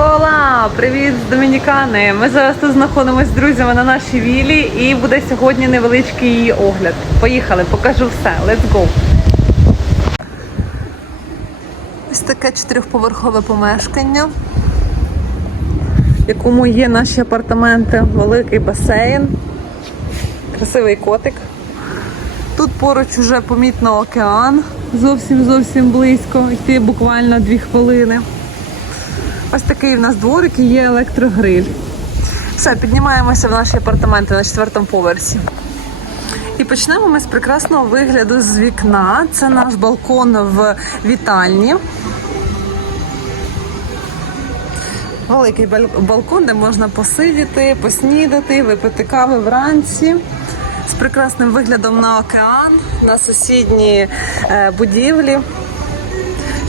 Хола! Привіт з Домінікани! Ми зараз тут знаходимося з друзями на нашій вілі і буде сьогодні невеличкий її огляд. Поїхали, покажу все. Let's go! Ось таке чотирьохповерхове помешкання, в якому є наші апартаменти, великий басейн, красивий котик. Тут поруч уже помітно океан, зовсім зовсім близько, йти буквально дві хвилини. Ось такий в нас дворик і є електрогриль. Все, піднімаємося в наші апартаменти на четвертому поверсі. І почнемо ми з прекрасного вигляду з вікна. Це наш балкон в вітальні. Великий балкон, де можна посидіти, поснідати, випити кави вранці. З прекрасним виглядом на океан, на сусідні е, будівлі.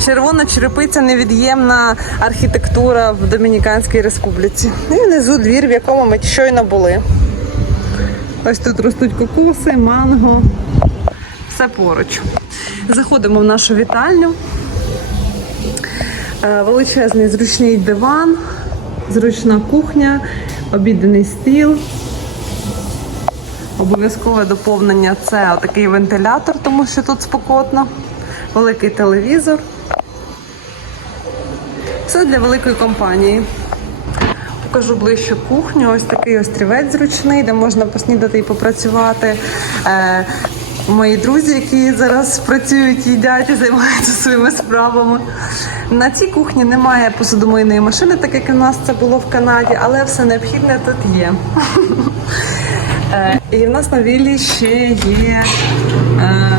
Червона черепиця невід'ємна архітектура в Домініканській республіці. І внизу двір, в якому ми щойно були. Ось тут ростуть кокоси, манго. Все поруч. Заходимо в нашу вітальню. Е, Величезний зручний диван, зручна кухня, обідний стіл. Обов'язкове доповнення це такий вентилятор, тому що тут спекотно. Великий телевізор. Все для великої компанії. Покажу ближче кухню. Ось такий острівець зручний, де можна поснідати і попрацювати. Е, мої друзі, які зараз працюють, їдять і займаються своїми справами. На цій кухні немає посудомийної машини, так як у нас це було в Канаді, але все необхідне тут є. Е, І в нас на віллі ще є е,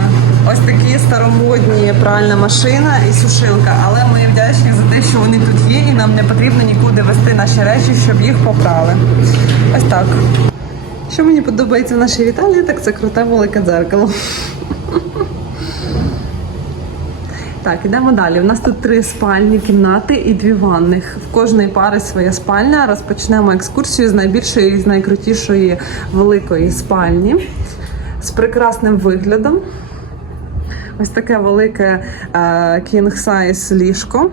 ось такі старомодні пральна машина і сушилка. Але ми вдячні за те, що вони тут є, і нам не потрібно нікуди вести наші речі, щоб їх попрали. Ось так. Що мені подобається в нашій вітальні, так це круте велике дзеркало. Так, ідемо далі. У нас тут три спальні кімнати і дві ванних. В кожної пари своя спальня. Розпочнемо екскурсію з найбільшої і з найкрутішої великої спальні з прекрасним виглядом. Ось таке велике е, king size ліжко.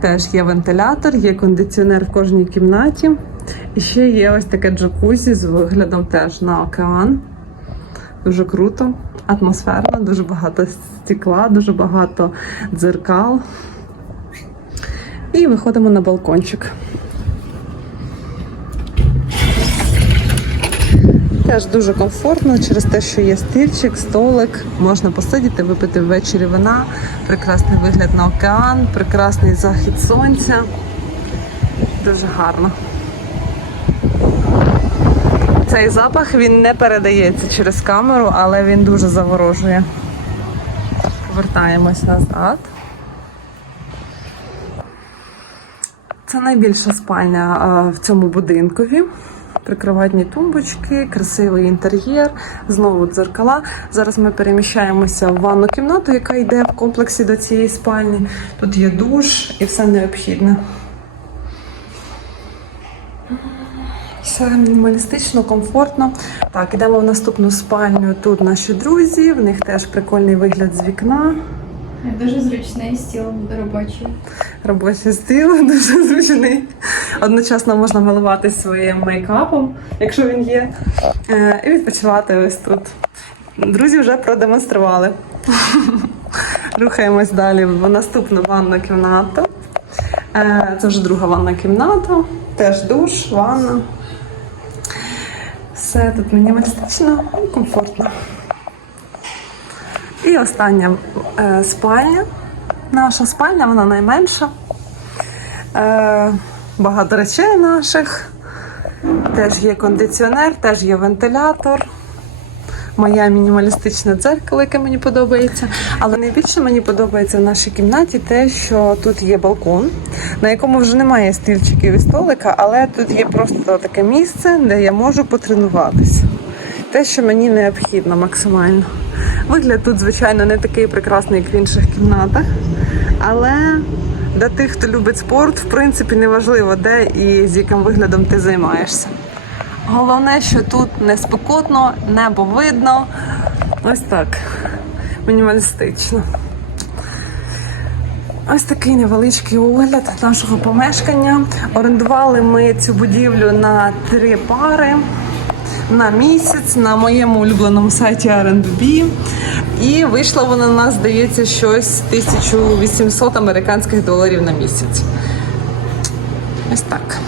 Теж є вентилятор, є кондиціонер в кожній кімнаті. І ще є ось таке джакузі з виглядом теж на океан. Дуже круто, атмосферно, дуже багато стекла, дуже багато дзеркал. І виходимо на балкончик. Теж дуже комфортно через те, що є стільчик, столик, можна посидіти, випити ввечері вина, прекрасний вигляд на океан, прекрасний захід сонця. Дуже гарно. Цей запах він не передається через камеру, але він дуже заворожує. Повертаємось назад. Це найбільша спальня в цьому будинкові. Прикроватні тумбочки, красивий інтер'єр, знову дзеркала. Зараз ми переміщаємося в ванну кімнату, яка йде в комплексі до цієї спальні. Тут є душ і все необхідне. Все мінімалістично, комфортно. Так, ідемо в наступну спальню. Тут наші друзі, в них теж прикольний вигляд з вікна. Дуже зручний стіл робочий. Робочий стіл дуже зручний. Одночасно можна милуватися своїм мейкапом, якщо він є, е, і відпочивати ось тут. Друзі вже продемонстрували. Рухаємось далі в наступну ванну кімнату. Е, Це вже друга ванна кімната, теж душ, ванна. Все тут мінімалістично і комфортно. І остання е, спальня. Наша спальня, вона найменша. Е, багато речей наших. Теж є кондиціонер, теж є вентилятор. Моє мінімалістичне дзеркало, яке мені подобається. Але найбільше мені подобається в нашій кімнаті те, що тут є балкон, на якому вже немає стільчиків і столика, але тут є просто таке місце, де я можу потренуватися. Те, що мені необхідно максимально. Вигляд тут, звичайно, не такий прекрасний, як в інших кімнатах. Але для тих, хто любить спорт, в принципі, неважливо, де і з яким виглядом ти займаєшся. Головне, що тут не спекотно, небо видно. Ось так. Мінімалістично. Ось такий невеличкий огляд нашого помешкання. Орендували ми цю будівлю на три пари на місяць на моєму улюбленому сайті R&B. І вийшло воно на нас, здається, щось 1800 американських доларів на місяць. Ось так.